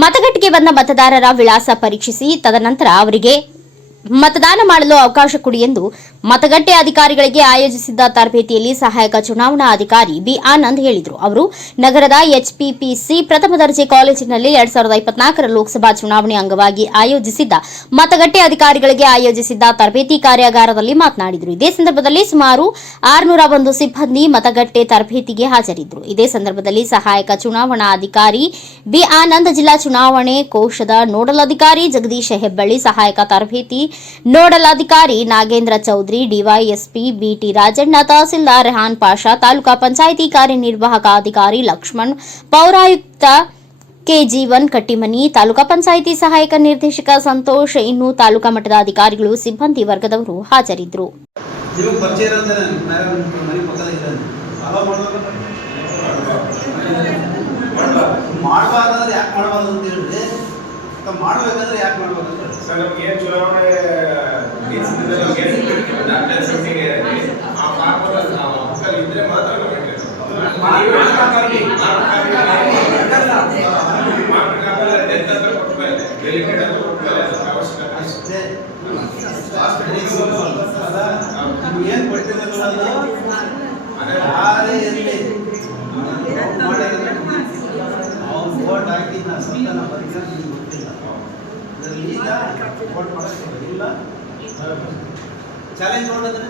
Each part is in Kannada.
ಮತಗಟ್ಟೆಗೆ ಬಂದ ಮತದಾರರ ವಿಳಾಸ ಪರೀಕ್ಷಿಸಿ ತದನಂತರ ಅವರಿಗೆ ಮತದಾನ ಮಾಡಲು ಅವಕಾಶ ಕೊಡಿ ಎಂದು ಮತಗಟ್ಟೆ ಅಧಿಕಾರಿಗಳಿಗೆ ಆಯೋಜಿಸಿದ್ದ ತರಬೇತಿಯಲ್ಲಿ ಸಹಾಯಕ ಚುನಾವಣಾ ಅಧಿಕಾರಿ ಬಿ ಆನಂದ್ ಹೇಳಿದರು. ಅವರು, ನಗರದ ಎಚ್ಪಿಪಿಸಿ ಪ್ರಥಮ ದರ್ಜೆ ಕಾಲೇಜಿನಲ್ಲಿ ಎರಡ್ ಸಾವಿರದ ಇಪ್ಪತ್ನಾಲ್ಕರ ಲೋಕಸಭಾ ಚುನಾವಣೆ ಅಂಗವಾಗಿ ಆಯೋಜಿಸಿದ್ದ ಮತಗಟ್ಟೆ ಅಧಿಕಾರಿಗಳಿಗೆ ಆಯೋಜಿಸಿದ್ದ ತರಬೇತಿ ಕಾರ್ಯಾಗಾರದಲ್ಲಿ ಮಾತನಾಡಿದರು. ಇದೇ ಸಂದರ್ಭದಲ್ಲಿ ಸುಮಾರು ಆರುನೂರ ಒಂದು ಸಿಬ್ಬಂದಿ ಮತಗಟ್ಟೆ ತರಬೇತಿಗೆ ಹಾಜರಿದ್ದರು. ಇದೇ ಸಂದರ್ಭದಲ್ಲಿ ಸಹಾಯಕ ಚುನಾವಣಾ ಅಧಿಕಾರಿ ಬಿ ಆನಂದ್ ಜಿಲ್ಲಾ ಚುನಾವಣೆ ಕೋಶದ ನೋಡಲ್ ಅಧಿಕಾರಿ ಜಗದೀಶ ಹೆಬ್ಬಳ್ಳಿ ಸಹಾಯಕ ತರಬೇತಿ ನೋಡಲ್ ಅಧಿಕಾರಿ ನಾಗೇಂದ್ರ ಚೌಧರಿ, ಡಿವೈಎಸ್ಪಿ ಬಿಟಿ ರಾಜಣ್ಣ, ತಹಸೀಲ್ದಾರ್ ರೆಹಾನ್ ಪಾಷಾ, ತಾಲೂಕಾ ಪಂಚಾಯಿತಿ ಕಾರ್ಯನಿರ್ವಾಹಕ ಅಧಿಕಾರಿ ಲಕ್ಷ್ಮಣ್, ಪೌರಾಯುಕ್ತ ಕೆಜಿವನ್ ಕಟ್ಟಿಮನಿ, ತಾಲೂಕಾ ಪಂಚಾಯಿತಿ ಸಹಾಯಕ ನಿರ್ದೇಶಕ ಸಂತೋಷ್, ಇನ್ನು ತಾಲೂಕಾ ಮಟ್ಟದ ಅಧಿಕಾರಿಗಳು, ಸಿಬ್ಬಂದಿ ವರ್ಗದವರು ಹಾಜರಿದ್ದರು. ಮಾಡಬಾರ್ದಂದ್ರೆ ಯಾಕೆ ಮಾಡಬಾರ್ದು. ಅಂತ ಹೇಳ್ರಿ ಅಥವಾ ಮಾಡ್ಬೇಕಂದ್ರೆ ಯಾಕೆ ಮಾಡ್ಬೇಕಂತ ಹೇಳಿ ಸರ್ ನಮ್ಗೆ ಏನ್ ಚುನಾವಣೆ ಏನ್ ಇರಲಿ. ಆ ಅಲ್ಲಿ ನಾವು ಮಕ್ಕಳು ಇದ್ರೆ ಮಾತ್ರ ನಮ್ಗೆ ಡೆತ್ ಅಂತ ಕೊಟ್ಮೇಲೆ ಡೆಲಿಗೇಟ್ ಅಂತ ಕೊಟ್ಮೇಲೆ ಅದಕ್ಕೆ ಅವಶ್ಯಕತೆ ಅಷ್ಟೇ. ಅಷ್ಟೇ ನೀವು ಏನು ಕೊಟ್ಟಿರಲ್ಲ ಅದು ಯಾರೇ ಇರಲಿ ಅವ್ನು ಓಟ್ ಹಾಕಿ ನಾನು ಸ್ವಂತ ನಾನು ಬರೀತಾರೆ ನಿಮ್ಗೆ ಗೊತ್ತಿಲ್ಲ. ಈಗ ಓಟ್ ಮಾಡೋಕ್ಕೆ ಇಲ್ಲ. ಚಾಲೆಂಜ್ ಮಾಡೋದ್ರೆ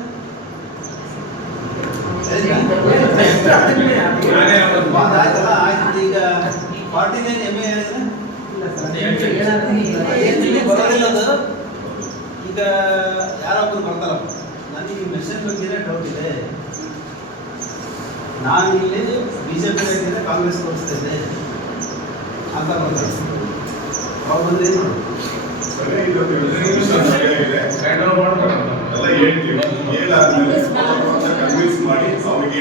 ಆಯ್ತಲ್ಲ ಆಯ್ತು. ಈಗ ಪಾರ್ಟಿನೇನು ಹೇಳಿದ್ರೆ? ಬರೋದಿಲ್ಲ ಅದು? ಈಗ ಯಾರೊಬ್ರು ಬರ್ತಾರಪ್ಪ ನನಗೆ ಮೆಸೇಜ್ ಬಗ್ಗೆ ಡೌಟ್ ಇದೆ. ನಾನು ಇಲ್ಲಿ ಬಿ ಜೆ ಪಿ ಕಾಂಗ್ರೆಸ್ ತೋರಿಸ್ತಾ ಇದ್ದೆ. ಅಂತ ಬರ್ತಾರೆ.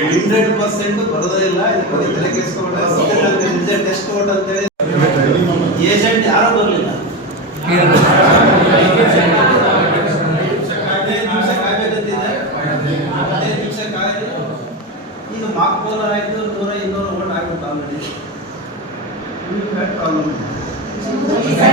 ಹಂಡ್ರೆಡ್ ಪರ್ಸೆಂಟ್ ಬರೋದೇ ಇಲ್ಲ ತಲೆ ಕೆಡಿಸ್ಕೊಂಡ್ರೆ ಟೆಸ್ಟ್ ಓಟ್ ಅಂತೇಳಿ ಏಜೆಂಟ್ ಯಾರು ಬರಲಿಲ್ಲ. ಈಗ ಮಾಕ್ ಪೋಲರ್ ಆಯ್ತು ನೂರ ಇನ್ನೂರು ಓಟ್ ಆಗ್ಬಿಟ್ಟು ಆಲ್ರೆಡಿ ಪ್ರಾಬ್ಲಮ್ Jesus.